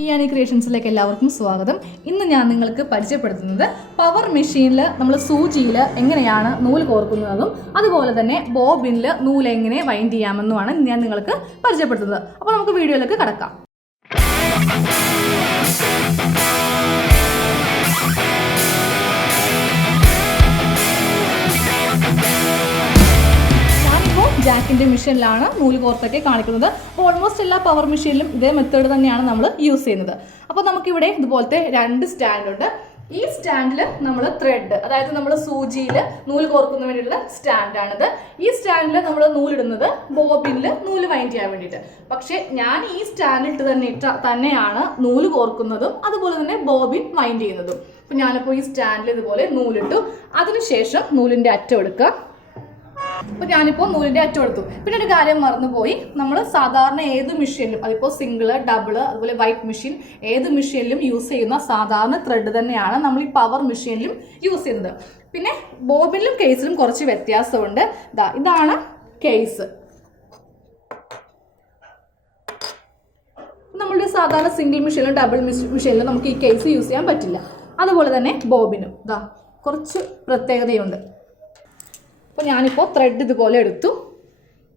ഇയാനി ക്രിയേഷൻസിലേക്ക് എല്ലാവർക്കും സ്വാഗതം. ഇന്ന് ഞാൻ നിങ്ങൾക്ക് പരിചയപ്പെടുത്തുന്നത് പവർ മെഷീനിൽ നമ്മൾ സൂചിയിൽ എങ്ങനെയാണ് നൂല് കോർക്കുന്നതും അതുപോലെ തന്നെ ബോബിനിൽ നൂല് എങ്ങനെ വൈൻഡ് ചെയ്യാമെന്നുമാണ് ഞാൻ നിങ്ങൾക്ക് പരിചയപ്പെടുത്തുന്നത്. അപ്പോൾ നമുക്ക് വീഡിയോയിലേക്ക് കടക്കാം. ജാക്കിൻ്റെ മെഷീനിലാണ് നൂല് കോർത്തൊക്കെ കാണിക്കുന്നത്. ഓൾമോസ്റ്റ് എല്ലാ പവർ മെഷീനിലും ഇതേ മെത്തേഡ് തന്നെയാണ് നമ്മൾ യൂസ് ചെയ്യുന്നത്. അപ്പോൾ നമുക്കിവിടെ ഇതുപോലത്തെ രണ്ട് സ്റ്റാൻഡുണ്ട്. ഈ സ്റ്റാൻഡിൽ നമ്മൾ ത്രെഡ്, അതായത് നമ്മൾ സൂചിയിൽ നൂല് കോർക്കുന്ന വേണ്ടിയിട്ടുള്ള സ്റ്റാൻഡാണിത്. ഈ സ്റ്റാൻഡിൽ നമ്മൾ നൂലിടുന്നത് ബോബിനിൽ നൂല് വൈൻഡ് ചെയ്യാൻ വേണ്ടിയിട്ട്. പക്ഷേ ഞാൻ ഈ സ്റ്റാൻഡിട്ട് തന്നെയാണ് നൂല് കോർക്കുന്നതും അതുപോലെ തന്നെ ബോബിൻ വൈൻഡ് ചെയ്യുന്നതും. അപ്പോൾ ഞാനിപ്പോൾ ഈ സ്റ്റാൻഡിൽ ഇതുപോലെ നൂലിട്ടു. അതിനുശേഷം നൂലിൻ്റെ അറ്റം എടുക്കുക. അപ്പോൾ ഞാനിപ്പോൾ നൂലിൻ്റെ അറ്റം എടുത്തു. പിന്നെ ഒരു കാര്യം മറന്നുപോയി, നമ്മൾ സാധാരണ ഏത് മെഷീനിലും, അതിപ്പോൾ സിംഗിള്, ഡബിള്, അതുപോലെ വൈറ്റ് മെഷീൻ, ഏത് മെഷീനിലും യൂസ് ചെയ്യുന്ന സാധാരണ ത്രെഡ് തന്നെയാണ് നമ്മൾ ഈ പവർ മെഷീനിലും യൂസ് ചെയ്യുന്നത്. പിന്നെ ബോബിനിലും കേസിലും കുറച്ച് വ്യത്യാസമുണ്ട്. ഇതാണ് കേസ്. നമ്മളുടെ സാധാരണ സിംഗിൾ മെഷീനിലും ഡബിൾ മെഷീനിലും നമുക്ക് ഈ കേസ് യൂസ് ചെയ്യാൻ പറ്റില്ല. അതുപോലെ തന്നെ ബോബിനും കുറച്ച് പ്രത്യേകതയുണ്ട്. അപ്പോൾ ഞാനിപ്പോൾ ത്രെഡ് ഇതുപോലെ എടുത്തു.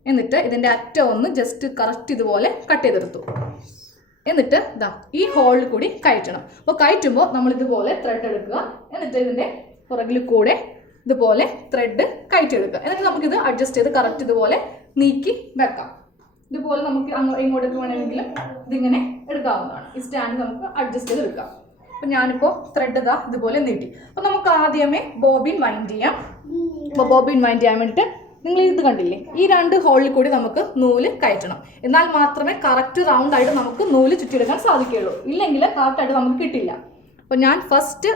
എന്നിട്ട് ഇതിൻ്റെ അറ്റം ഒന്ന് ജസ്റ്റ് കറക്റ്റ് ഇതുപോലെ കട്ട് ചെയ്തെടുത്തു. എന്നിട്ട് ഈ ഹോളിൽ കൂടി കയറ്റണം. അപ്പോൾ കയറ്റുമ്പോൾ നമ്മൾ ഇതുപോലെ ത്രെഡ് എടുക്കുക. എന്നിട്ട് ഇതിൻ്റെ പുറകിൽ കൂടെ ഇതുപോലെ ത്രെഡ് കയറ്റിയെടുക്കുക. എന്നിട്ട് നമുക്കിത് അഡ്ജസ്റ്റ് ചെയ്ത് കറക്റ്റ് ഇതുപോലെ നീക്കി വെക്കാം. ഇതുപോലെ നമുക്ക് ഇങ്ങോട്ടേക്ക് വേണമെങ്കിലും ഇതിങ്ങനെ എടുക്കാവുന്നതാണ്. ഈ സ്റ്റാൻഡ് നമുക്ക് അഡ്ജസ്റ്റ് ചെയ്ത് എടുക്കാം. അപ്പോൾ ഞാനിപ്പോൾ ത്രെഡ് ഇതുപോലെ നീട്ടി. അപ്പോൾ നമുക്ക് ആദ്യമേ ബോബിൻ വൈൻഡ് ചെയ്യാം. അപ്പോൾ ബോബിൻ വൈൻഡ് ചെയ്യാൻ വേണ്ടിയിട്ട് നിങ്ങൾ ഇത് കണ്ടില്ലേ, ഈ രണ്ട് ഹോളിൽ കൂടി നമുക്ക് നൂല് കയറ്റണം. എന്നാൽ മാത്രമേ കറക്റ്റ് റൗണ്ട് ആയിട്ട് നമുക്ക് നൂല് ചുറ്റിയെടുക്കാൻ സാധിക്കുകയുള്ളൂ. ഇല്ലെങ്കിൽ കറക്റ്റായിട്ട് നമുക്ക് കിട്ടില്ല. അപ്പോൾ ഞാൻ ഫസ്റ്റ്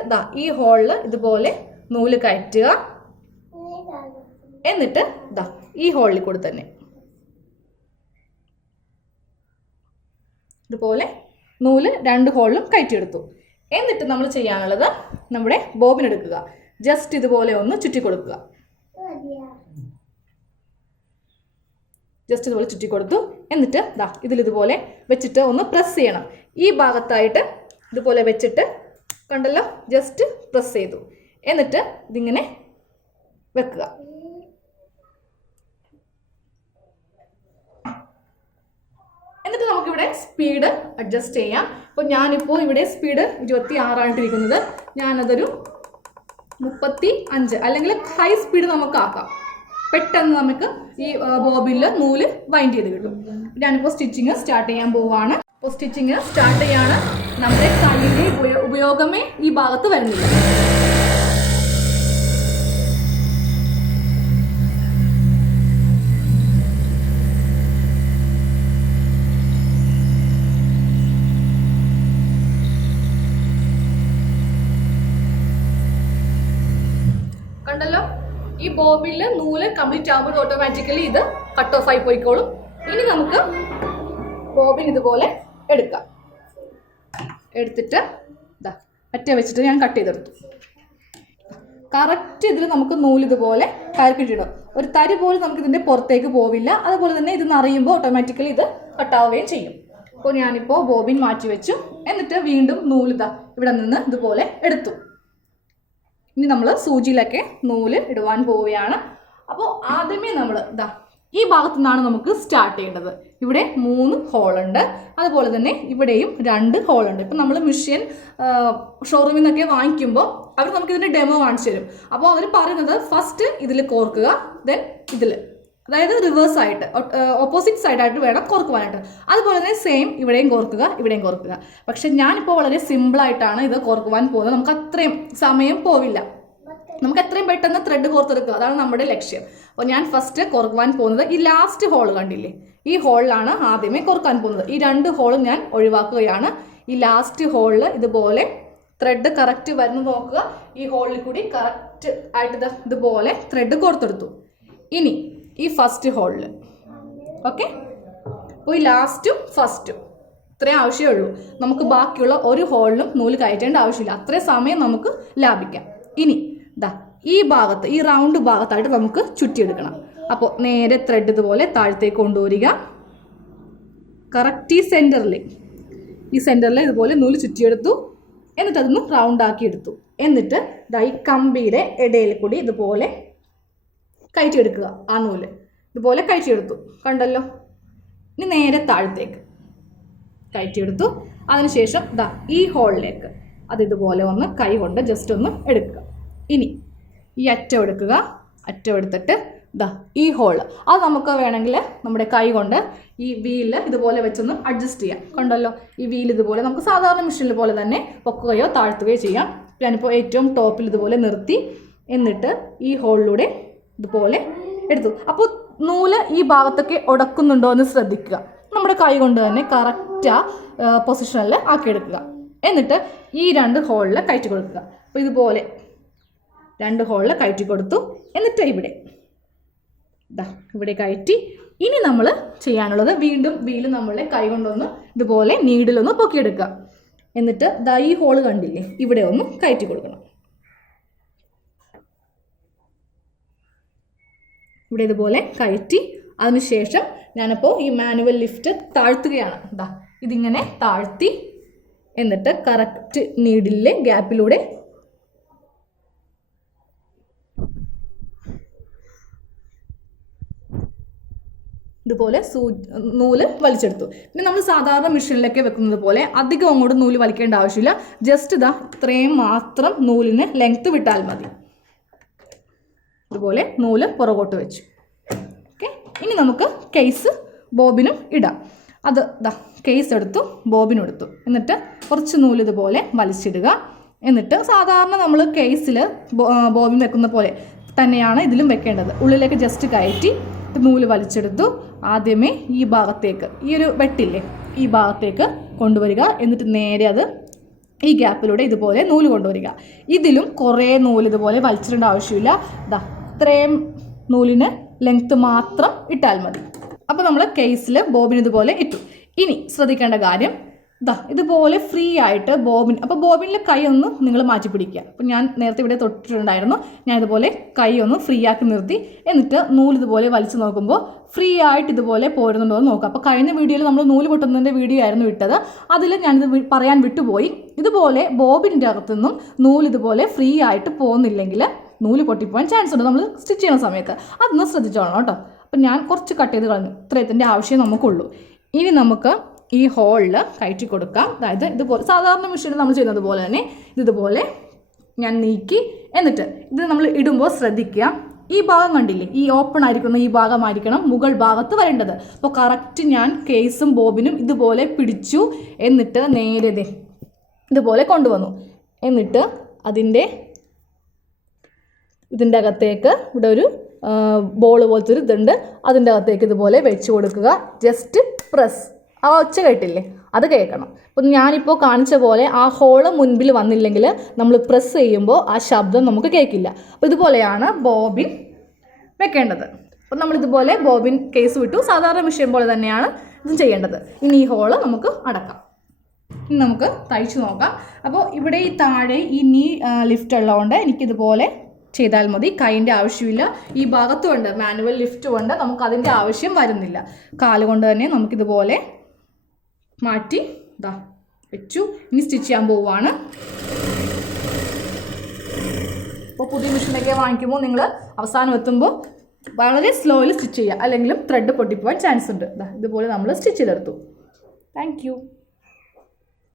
ഈ ഹോളിൽ ഇതുപോലെ നൂല് കയറ്റുക. എന്നിട്ട് ഈ ഹോളിൽ കൂടി തന്നെ ഇതുപോലെ നൂല് രണ്ട് ഹോളിലും കയറ്റിയെടുത്തു. എന്നിട്ട് നമ്മൾ ചെയ്യാനുള്ളത് നമ്മുടെ ബോബിൻ എടുക്കുക. ജസ്റ്റ് ഇതുപോലെ ഒന്ന് ചുറ്റി കൊടുക്കുക. ജസ്റ്റ് ഇതുപോലെ ചുറ്റി കൊടുത്തു. എന്നിട്ട് ഇതിലിതുപോലെ വെച്ചിട്ട് ഒന്ന് പ്രസ് ചെയ്യണം. ഈ ഭാഗത്തായിട്ട് ഇതുപോലെ വെച്ചിട്ട് കണ്ടല്ലോ, ജസ്റ്റ് പ്രസ് ചെയ്തു. എന്നിട്ട് ഇതിങ്ങനെ വെക്കുക. എന്നിട്ട് നമുക്കിവിടെ സ്പീഡ് അഡ്ജസ്റ്റ് ചെയ്യാം. അപ്പോൾ ഞാനിപ്പോൾ ഇവിടെ സ്പീഡ് 26 ഇരിക്കുന്നത്. ഞാനതൊരു 35 അല്ലെങ്കിൽ ഹൈ സ്പീഡ് നമുക്ക് ആക്കാം. പെട്ടെന്ന് നമുക്ക് ഈ ബോബിനിൽ നൂല് വൈൻഡ് ചെയ്ത് കിട്ടും. ഞാനിപ്പോൾ സ്റ്റിച്ചിങ് സ്റ്റാർട്ട് ചെയ്യാൻ പോവുകയാണ്. അപ്പോൾ സ്റ്റിച്ചിങ് സ്റ്റാർട്ട് ചെയ്യാണ്. നമ്മുടെ കൈയിൻ്റെ ഉപയോഗമേ ഈ ഭാഗത്ത് വരുന്നില്ല. കണ്ടല്ലോ, ഈ ബോബിനിൽ നൂല് കംപ്ലീറ്റ് ആകുമ്പോൾ ഓട്ടോമാറ്റിക്കലി ഇത് കട്ട് ഓഫ് ആയി പോയിക്കോളും. ഇനി നമുക്ക് ബോബിൻ ഇതുപോലെ എടുക്കാം. എടുത്തിട്ട് അറ്റ വെച്ചിട്ട് ഞാൻ കട്ട് ചെയ്തെടുത്തു. കറക്റ്റ് ഇതിൽ നമുക്ക് നൂല് ഇതുപോലെ കയറിക്കിട്ടിടും. ഒരു തരി പോലും നമുക്ക് ഇതിൻ്റെ പുറത്തേക്ക് പോവില്ല. അതുപോലെ തന്നെ ഇത് നിറയുമ്പോൾ ഓട്ടോമാറ്റിക്കലി ഇത് കട്ടാവുകയും ചെയ്യും. അപ്പോൾ ഞാനിപ്പോൾ ബോബിൻ മാറ്റി വെച്ചു. എന്നിട്ട് വീണ്ടും നൂല് ഇവിടെ നിന്ന് ഇതുപോലെ എടുത്തു. ഇനി നമ്മൾ സൂചിയിലൊക്കെ നൂല് ഇടുവാൻ പോവുകയാണ്. അപ്പോൾ ആദ്യമേ നമ്മൾ ഈ ഭാഗത്തു നിന്നാണ് നമുക്ക് സ്റ്റാർട്ട് ചെയ്യേണ്ടത്. ഇവിടെ 3 ഹോളുണ്ട്. അതുപോലെ തന്നെ ഇവിടെയും 2 ഹോളുണ്ട്. ഇപ്പം നമ്മൾ മെഷീൻ ഷോറൂമിൽ നിന്നൊക്കെ വാങ്ങിക്കുമ്പോൾ അവർ നമുക്കിതിൻ്റെ ഡെമോ കാണിച്ചു തരും. അപ്പോൾ അവർ പറയുന്നത് ഫസ്റ്റ് ഇതിൽ കോർക്കുക, ദെൻ ഇതിൽ, അതായത് റിവേഴ്സ് ആയിട്ട് ഓപ്പോസിറ്റ് സൈഡായിട്ട് വേണം കോർക്കുവാനായിട്ട്. അതുപോലെ തന്നെ സെയിം ഇവിടെയും കോർക്കുക, ഇവിടെയും കോർക്കുക. പക്ഷെ ഞാനിപ്പോൾ വളരെ സിമ്പിളായിട്ടാണ് ഇത് കോർക്കുവാൻ പോകുന്നത്. നമുക്ക് അത്രയും സമയം പോവില്ല. നമുക്ക് എത്രയും പെട്ടെന്ന് ത്രെഡ് കോർത്തെടുക്കുക, അതാണ് നമ്മുടെ ലക്ഷ്യം. അപ്പോൾ ഞാൻ ഫസ്റ്റ് കോർക്കുവാൻ പോകുന്നത് ഈ ലാസ്റ്റ് ഹോൾ കണ്ടില്ലേ, ഈ ഹോളിലാണ് ആദ്യമേ കോർക്കാൻ പോകുന്നത്. ഈ 2 ഹോളും ഞാൻ ഒഴിവാക്കുകയാണ്. ഈ ലാസ്റ്റ് ഹോളിൽ ഇതുപോലെ ത്രെഡ് കറക്റ്റ് വരുന്ന നോക്കുക. ഈ ഹോളിൽ കൂടി കറക്റ്റ് ആയിട്ട് ഇതുപോലെ ത്രെഡ് കോർത്തെടുത്തു. ഇനി ഈ ഫസ്റ്റ് ഹോളിൽ, ഓക്കെ, അപ്പോൾ ഈ ലാസ്റ്റും ഫസ്റ്റും ഇത്രയും ആവശ്യമേ ഉള്ളൂ. നമുക്ക് ബാക്കിയുള്ള ഒരു ഹോളിലും നൂല് കയറ്റേണ്ട ആവശ്യമില്ല. അത്രയും സമയം നമുക്ക് ലാഭിക്കാം. ഇനി ഈ ഭാഗത്ത്, ഈ റൗണ്ട് ഭാഗത്തായിട്ട് നമുക്ക് ചുറ്റിയെടുക്കണം. അപ്പോൾ നേരെ ത്രെഡ് ഇതുപോലെ താഴത്തേക്ക് കൊണ്ടുവരിക. കറക്റ്റ് ഈ സെൻറ്ററിൽ ഈ സെൻറ്ററിൽ ഇതുപോലെ നൂല് ചുറ്റിയെടുത്തു. എന്നിട്ട് അതൊന്ന് റൗണ്ട് ആക്കി എടുത്തു. എന്നിട്ട് ഈ കമ്പിയുടെ ഇടയിൽ കൂടി ഇതുപോലെ കയറ്റിയെടുക്കുക. ആ നൂല് ഇതുപോലെ കയറ്റിയെടുത്തു, കണ്ടല്ലോ. ഇനി നേരെ താഴത്തേക്ക് കയറ്റിയെടുത്തു. അതിനുശേഷം ഈ ഹോളിലേക്ക് അത് ഇതുപോലെ ഒന്ന് കൈ കൊണ്ട് ജസ്റ്റ് ഒന്ന് എടുക്കുക. ഇനി ഈ അറ്റം എടുക്കുക. അറ്റം എടുത്തിട്ട് ഈ ഹോള് അത് നമുക്ക് വേണമെങ്കിൽ നമ്മുടെ കൈ കൊണ്ട് ഈ വീല് ഇതുപോലെ വെച്ചൊന്ന് അഡ്ജസ്റ്റ് ചെയ്യാം. കണ്ടല്ലോ, ഈ വീൽ ഇതുപോലെ നമുക്ക് സാധാരണ മെഷീനിൽ പോലെ തന്നെ പൊക്കുകയോ താഴ്ത്തുകയോ ചെയ്യാം. ഞാനിപ്പോൾ ഏറ്റവും ടോപ്പിൽ ഇതുപോലെ നിർത്തി. എന്നിട്ട് ഈ ഹോളിലൂടെ ഇതുപോലെ എടുത്തു. അപ്പോൾ നൂല് ഈ ഭാഗത്തൊക്കെ ഉടക്കുന്നുണ്ടോ എന്ന് ശ്രദ്ധിക്കുക. നമ്മുടെ കൈ കൊണ്ട് തന്നെ കറക്റ്റ് പൊസിഷനിൽ ആക്കിയെടുക്കുക. എന്നിട്ട് ഈ 2 ഹോളിൽ കയറ്റി കൊടുക്കുക. അപ്പോൾ ഇതുപോലെ 2 ഹോളിൽ കയറ്റി കൊടുത്തു. എന്നിട്ട് ഇവിടെ കയറ്റി. ഇനി നമ്മൾ ചെയ്യാനുള്ളത് വീണ്ടും വീല് നമ്മളെ കൈ കൊണ്ടൊന്ന് ഇതുപോലെ നീഡിലൊന്ന് പൊക്കിയെടുക്കുക. എന്നിട്ട് ഈ ഹോള് കണ്ടില്ലേ, ഇവിടെ ഒന്ന് കയറ്റി കൊടുക്കണം. ഇവിടെ ഇതുപോലെ കയറ്റി. അതിനുശേഷം ഞാനപ്പോൾ ഈ മാനുവൽ ലിഫ്റ്റ് താഴ്ത്തുകയാണ്. ഇതിങ്ങനെ താഴ്ത്തി. എന്നിട്ട് കറക്റ്റ് നീഡിലെ ഗ്യാപ്പിലൂടെ ഇതുപോലെ നൂല് വലിച്ചെടുത്തു. പിന്നെ നമ്മൾ സാധാരണ മെഷീനിലൊക്കെ വെക്കുന്നത് പോലെ അധികം അങ്ങോട്ട് നൂല് വലിക്കേണ്ട ആവശ്യമില്ല. ജസ്റ്റ് ഇത്രയും മാത്രം നൂലിന് ലെങ്ത്ത് വിട്ടാൽ മതി. ഇതുപോലെ നൂല് പുറകോട്ട് വെച്ചു. ഓക്കെ, ഇനി നമുക്ക് കേസ് ബോബിനും ഇടാം. അത് കേസ് എടുത്തു, ബോബിനും എടുത്തു. എന്നിട്ട് കുറച്ച് നൂല് ഇതുപോലെ വലിച്ചിടുക. എന്നിട്ട് സാധാരണ നമ്മൾ കേസിൽ ബോബിൻ വെക്കുന്ന പോലെ തന്നെയാണ് ഇതിലും വെക്കേണ്ടത്. ഉള്ളിലേക്ക് ജസ്റ്റ് കയറ്റി നൂല് വലിച്ചെടുത്തു. ആദ്യമേ ഈ ഭാഗത്തേക്ക്, ഈ ഒരു വെട്ടില്ലേ, ഈ ഭാഗത്തേക്ക് കൊണ്ടുവരിക. എന്നിട്ട് നേരെ അത് ഈ ഗ്യാപ്പിലൂടെ ഇതുപോലെ നൂല് കൊണ്ടുവരിക. ഇതിലും കുറേ നൂല് ഇതുപോലെ വലിച്ചിടേണ്ട ആവശ്യമില്ല. ഇത്രയും നൂലിന് ലെങ്ത്ത് മാത്രം ഇട്ടാൽ മതി. അപ്പോൾ നമ്മൾ കേസിൽ ബോബിൻ ഇതുപോലെ ഇട്ടു. ഇനി ശ്രദ്ധിക്കേണ്ട കാര്യം, ഇതുപോലെ ഫ്രീ ആയിട്ട് ബോബിൻ, അപ്പോൾ ബോബിനിലെ കൈ ഒന്ന് നിങ്ങൾ മാറ്റി പിടിക്കുക. അപ്പോൾ ഞാൻ നേരത്തെ ഇവിടെ തൊട്ടിട്ടുണ്ടായിരുന്നു. ഞാൻ ഇതുപോലെ കൈ ഒന്ന് ഫ്രീ ആക്കി നിർത്തി. എന്നിട്ട് നൂല് ഇതുപോലെ വലിച്ചു നോക്കുമ്പോൾ ഫ്രീ ആയിട്ട് ഇതുപോലെ പോരുന്നുണ്ടോ എന്ന് നോക്കുക. അപ്പോൾ കഴിഞ്ഞ വീഡിയോയിൽ നമ്മൾ നൂല് പൊട്ടുന്നതിൻ്റെ വീഡിയോ ആയിരുന്നു ഇട്ടത്. അതിൽ ഞാനിത് പറയാൻ വിട്ടുപോയി. ഇതുപോലെ ബോബിൻ്റെ അകത്തുനിന്നും നൂല് ഇതുപോലെ ഫ്രീ ആയിട്ട് പോകുന്നില്ലെങ്കിൽ നൂല് പൊട്ടിപ്പോകാൻ ചാൻസ് ഉണ്ട് നമ്മൾ സ്റ്റിച്ച് ചെയ്യുന്ന സമയത്ത്. അതൊന്ന് ശ്രദ്ധിച്ചോളണം കേട്ടോ. അപ്പം ഞാൻ കുറച്ച് കട്ട് ചെയ്ത് കളഞ്ഞു. ഇത്രയത്തിൻ്റെ ആവശ്യം നമുക്കുള്ളൂ. ഇനി നമുക്ക് ഈ ഹോളിൽ കയറ്റി കൊടുക്കാം. അതായത് ഇതുപോലെ സാധാരണ മെഷീനിൽ നമ്മൾ ചെയ്യുന്നത് പോലെ തന്നെ ഇതുപോലെ ഞാൻ നീക്കി. എന്നിട്ട് ഇത് നമ്മൾ ഇടുമ്പോൾ ശ്രദ്ധിക്കുക, ഈ ഭാഗം കണ്ടില്ലേ, ഈ ഓപ്പൺ ആയിരിക്കുന്ന ഈ ഭാഗമായിരിക്കണം മുകൾ ഭാഗത്ത് വരേണ്ടത്. അപ്പോൾ കറക്റ്റ് ഞാൻ കേസും ബോബിനും ഇതുപോലെ പിടിച്ചു. എന്നിട്ട് നേരെ ഇതുപോലെ കൊണ്ടുവന്നു. എന്നിട്ട് ഇതിൻ്റെ അകത്തേക്ക് ഇവിടെ ഒരു ബോൾ പോലത്തെ ഒരു ഇതുണ്ട്. അതിൻ്റെ അകത്തേക്ക് ഇതുപോലെ വെച്ച് കൊടുക്കുക. ജസ്റ്റ് പ്രസ്, ആ ഒച്ച കേട്ടില്ലേ, അത് കേൾക്കണം. അപ്പം ഞാനിപ്പോൾ കാണിച്ച പോലെ ആ ഹോള് മുൻപിൽ വന്നില്ലെങ്കിൽ നമ്മൾ പ്രസ് ചെയ്യുമ്പോൾ ആ ശബ്ദം നമുക്ക് കേൾക്കില്ല. അപ്പോൾ ഇതുപോലെയാണ് ബോബിൻ വെക്കേണ്ടത്. അപ്പം നമ്മളിതുപോലെ ബോബിൻ കേസ് വിട്ടു. സാധാരണ മെഷീൻ പോലെ തന്നെയാണ് ഇതും ചെയ്യേണ്ടത്. ഇനി ഈ ഹോള് നമുക്ക് അടക്കാം. ഇനി നമുക്ക് തയ്ച്ചു നോക്കാം. അപ്പോൾ ഇവിടെ ഈ താഴെ ഈ നീ ലിഫ്റ്റ് ഉള്ളതുകൊണ്ട് എനിക്കിതുപോലെ ചെയ്താൽ മതി. കൈൻ്റെ ആവശ്യമില്ല. ഈ ഭാഗത്തുമുണ്ട് മാനുവൽ ലിഫ്റ്റ് കൊണ്ട് നമുക്ക് അതിൻ്റെ ആവശ്യം വരുന്നില്ല. കാലുകൊണ്ട് തന്നെ നമുക്കിതുപോലെ മാറ്റി വെച്ചു. ഇനി സ്റ്റിച്ച് ചെയ്യാൻ പോവുകയാണ്. അപ്പോൾ പുതിയ മെഷീനൊക്കെ വാങ്ങിക്കുമ്പോൾ നിങ്ങൾ അവസാനം എത്തുമ്പോൾ വളരെ സ്ലോയിൽ സ്റ്റിച്ച് ചെയ്യുക, അല്ലെങ്കിലും ത്രെഡ് പൊട്ടിപ്പോവാൻ ചാൻസ് ഉണ്ട്. ഇതുപോലെ നമ്മൾ സ്റ്റിച്ച് ചെയ്തെടുത്തു. Thank you.